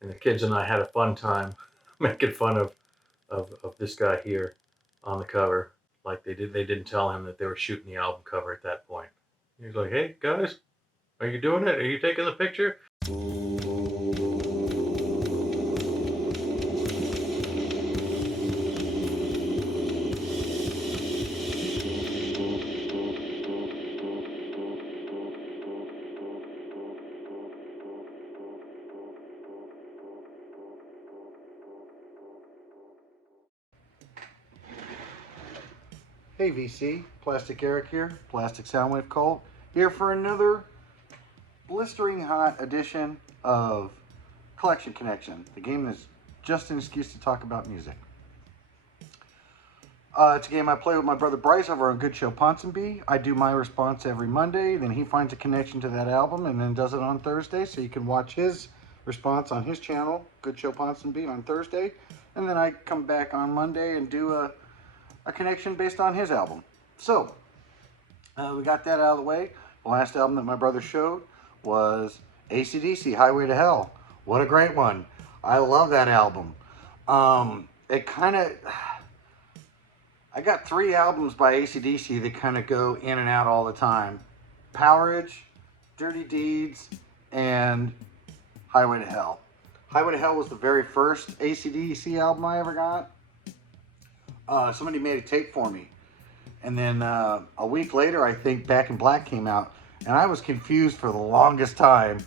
And the kids and I had a fun time making fun of this guy here on the cover. Like they didn't tell him that they were shooting the album cover at that point. He was like, "Hey guys, are you doing it? Are you taking the picture?" Hey VC, Plastic Eric here, Plastic Soundwave Cult, here for another blistering hot edition of Collection Connection, the game that's just an excuse to talk about music. It's a game I play with my brother Bryce over on Good Show Ponsonby. I do my response every Monday, then he finds a connection to that album and then does it on Thursday, so you can watch his response on his channel, Good Show Ponsonby, on Thursday, and then I come back on Monday and do a connection based on his album. So, we got that out of the way. The last album that my brother showed was AC/DC, Highway to Hell. What a great one. I love that album. It kind of... I got 3 albums by AC/DC that kind of go in and out all the time. Powerage, Dirty Deeds, and Highway to Hell. Highway to Hell was the very first AC/DC album I ever got. Somebody made a tape for me. And then a week later, I think Back in Black came out. And I was confused for the longest time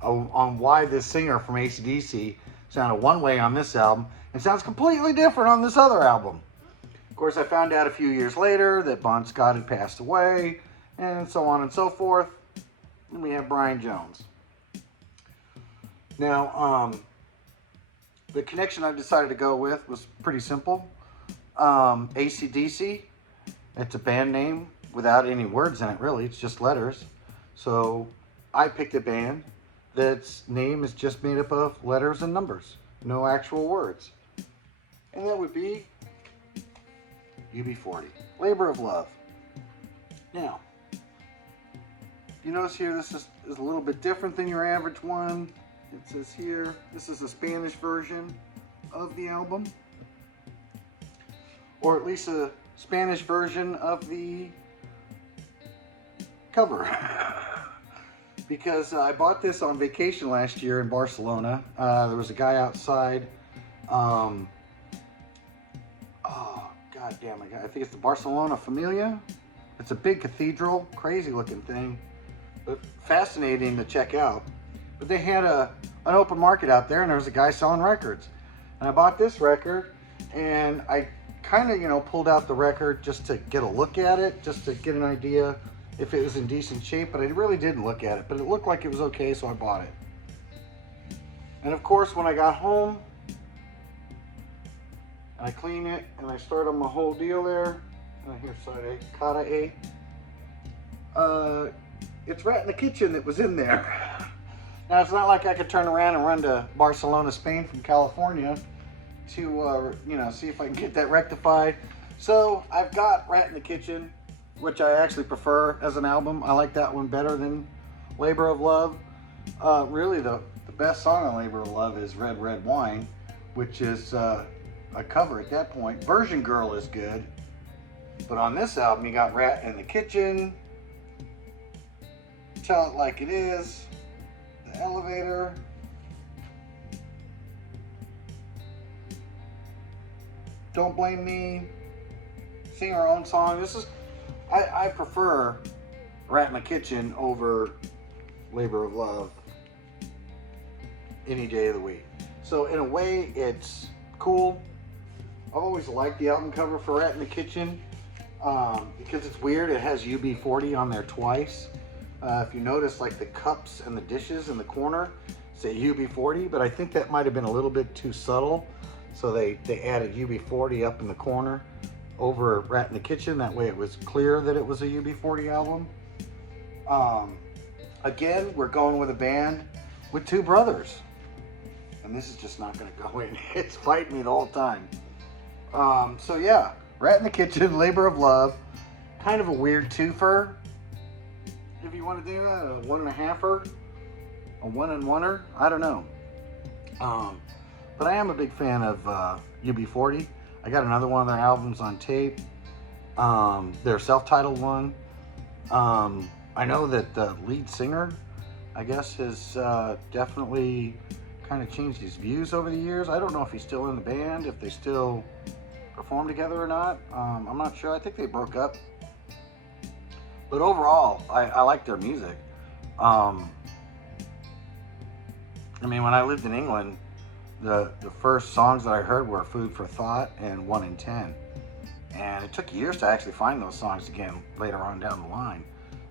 on why this singer from AC/DC sounded one way on this album and sounds completely different on this other album. Of course, I found out a few years later that Bon Scott had passed away, and so on and so forth. And we have Brian Jones. Now, the connection I decided to go with was pretty simple. AC/DC, it's a band name without any words in it, really. It's just letters. So I picked a band that's name is just made up of letters and numbers, no actual words. And that would be UB40, Labor of Love. Now, you notice here this is a little bit different than your average one. It says here, this is the Spanish version of the album, or at least a Spanish version of the cover. Because I bought this on vacation last year in Barcelona. There was a guy outside. Oh, god damn it. I think it's the Barcelona Familia. It's a big cathedral, crazy looking thing, but fascinating to check out. But they had an open market out there, and there was a guy selling records. And I bought this record, and I kind of, pulled out the record just to get a look at it, just to get an idea if it was in decent shape, but I really didn't look at it, but it looked like it was okay, so I bought it. And of course, when I got home, I clean it, and I start on my whole deal there, and here's side A, Kata A. It's right in the kitchen that was in there. Now, it's not like I could turn around and run to Barcelona, Spain from California to, see if I can get that rectified. So I've got Rat in the Kitchen, which I actually prefer as an album. I like that one better than Labor of Love. Really, the best song on Labor of Love is Red Red Wine, which is a cover at that point. Version Girl is good. But on this album, you got Rat in the Kitchen, Tell It Like It Is, The Elevator, Don't Blame Me, Sing Our Own Song. I prefer Rat in the Kitchen over Labor of Love any day of the week. So in a way, it's cool. I've always liked the album cover for Rat in the Kitchen because it's weird. It has UB40 on there twice. If you notice, like the cups and the dishes in the corner say UB40, but I think that might have been a little bit too subtle. So they added UB40 up in the corner over Rat in the Kitchen. That way it was clear that it was a UB40 album. Again, we're going with a band with 2 brothers. And this is just not going to go in. It's fighting me the whole time. So yeah, Rat in the Kitchen, Labor of Love. Kind of a weird twofer. If you want to do that, a 1.5er, a 1 and 1er, I don't know. Um, but I am a big fan of UB40. I got another one of their albums on tape. Their self-titled one. I know that the lead singer, I guess, has definitely kind of changed his views over the years. I don't know if he's still in the band, if they still perform together or not. I'm not sure. I think they broke up. But overall, I like their music. Um, I mean, when I lived in England, the first songs that I heard were Food for Thought and 1 in 10. And it took years to actually find those songs again later on down the line,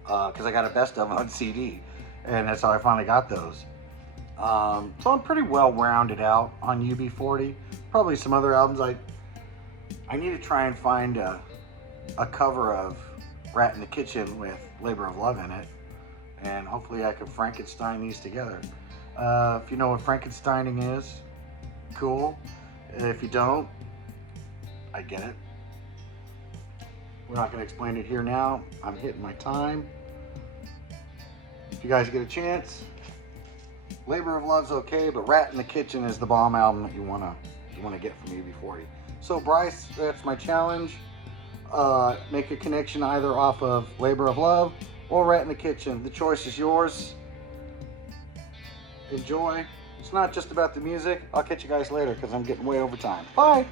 because I got a best of on CD, and that's how I finally got those. So I'm pretty well rounded out on UB40. Probably some other albums. I need to try and find a cover of Rat in the Kitchen with Labor of Love in it, and hopefully I can Frankenstein these together. If you know what Frankensteining is, cool. If you don't, I get it. We're not going to explain it here now. I'm hitting my time. If you guys get a chance, Labor of Love's okay, but Rat in the Kitchen is the bomb album that you wanna get from UB40. So Bryce, that's my challenge. Make a connection either off of Labor of Love or Rat in the Kitchen. The choice is yours. Enjoy. It's not just about the music. I'll catch you guys later because I'm getting way over time. Bye.